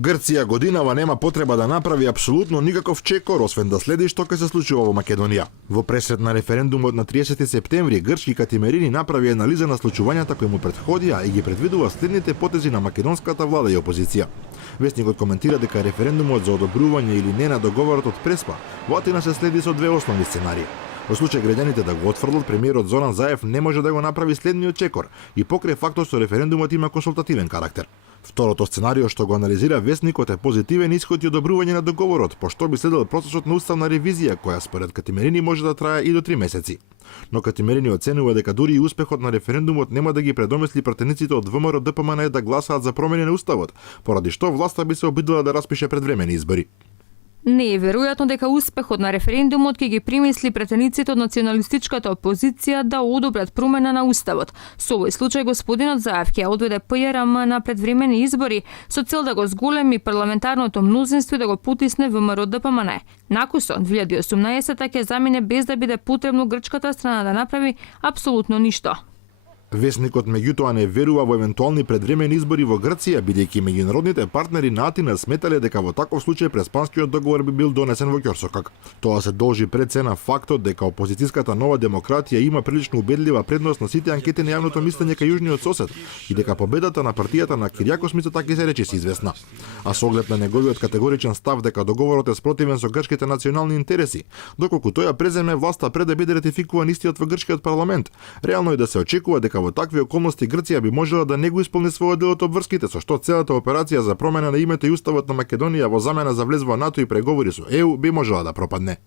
Грција годинава нема потреба да направи апсолутно никаков чекор, освен да следи што ќе се случува во Македонија. Во пресед на референдумот на 30 септември, грчки Катимерини направи анализа на случувањата кои му претходија и ги предвидува следните потези на македонската влада и опозиција. Весникот коментира дека референдумот за одобрување или не на договорот од Преспа во Атина се следи со две основни сценарии. Во случај граѓаните да го отфрлат, премиерот Зоран Заев не може да го направи следниот чекор и покрај фактот што референдумот има консултативен карактер. Второто сценарио што го анализира Весникот е позитивен исход и одобрување на договорот, пошто би следел процесот на уставна ревизија која според Катимерини може да трае и до 3 месеци. Но Катимерини оценува дека дури и успехот на референдумот нема да ги предомисли пратениците од ВМРО ДПМН да гласаат за промени на уставот, поради што власта би се обидела да распише предвремени избори. Не е веројатно дека успехот на референдумот ќе ги примисли претениците од националистичката опозиција да одобрат промена на уставот. Со овој случај господинот Заев ќе одведе ПРМ на предвремени избори со цел да го зголеми парламентарното мнозинство и да го потисне ВМРО ДПМН. Накусо 2018 ќе замине без да биде потребно грчката страна да направи апсолутно ништо. Весникот меѓутоа не верува во евентуални предвремени избори во Грција, бидејќи меѓународните партнери на Атина сметале дека во таков случај Преспанскиот договор би бил донесен во ќорсокак. Тоа се должи пред се на фактот дека опозицијската Нова демократија има прилично убедлива предност на сите анкети на јавното мислење кај јужниот сосед и дека победата на партијата на Киријакос Мицотаки се речиси известна. А со оглед на неговиот категоричен став дека договорот е спротивен со грчките национални интереси, доколку тој ја преземе власта пред да биде ратификуван истиот во грчкиот парламент, реално е да се очекува дека во такви околности Грција би можела да не го исполни својот дел од обврските, со што целата операција за промена на името и уставот на Македонија во замена за влез во НАТО и преговори со ЕУ би можела да пропадне.